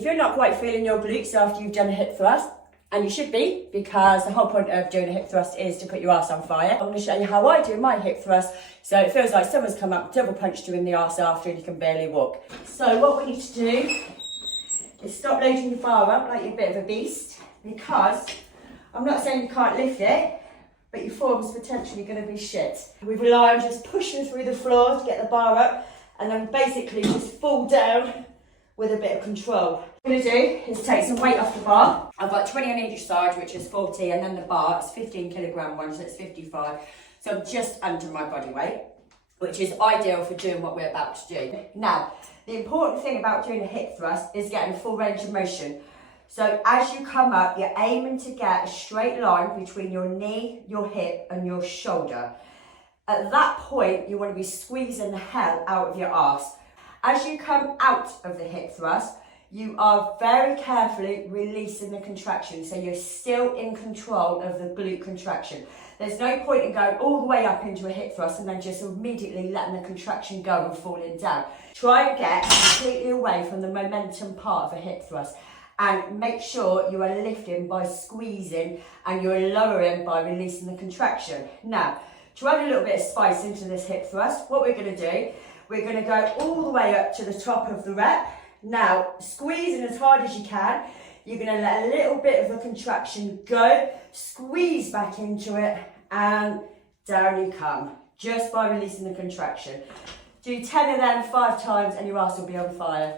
If you're not quite feeling your glutes after you've done a hip thrust, and you should be, because the whole point of doing a hip thrust is to put your arse on fire. I'm going to show you how I do my hip thrust, so it feels like someone's come up, double punched you in the arse after and you can barely walk. So what we need to do is stop loading the bar up like you're a bit of a beast, because I'm not saying you can't lift it, but your form's potentially going to be shit. We rely on just pushing through the floor to get the bar up, and then basically just fall down with a bit of control. What I'm going to do is take some weight off the bar. I've got 20 on each side, which is 40, and then the bar is 15 kilogram one, so it's 55. So I'm just under my body weight, which is ideal for doing what we're about to do. Now, the important thing about doing a hip thrust is getting full range of motion. So as you come up, you're aiming to get a straight line between your knee, your hip, and your shoulder. At that point, you want to be squeezing the hell out of your arse. As you come out of the hip thrust, you are very carefully releasing the contraction, so you're still in control of the glute contraction. There's no point in going all the way up into a hip thrust and then just immediately letting the contraction go and falling down. Try and get completely away from the momentum part of a hip thrust, and make sure you are lifting by squeezing and you're lowering by releasing the contraction. Now, to add a little bit of spice into this hip thrust, what we're going to do, we're going to go all the way up to the top of the rep. Now, squeezing as hard as you can, you're going to let a little bit of a contraction go, squeeze back into it, and down you come, just by releasing the contraction. Do 10 of them 5 times and your ass will be on fire.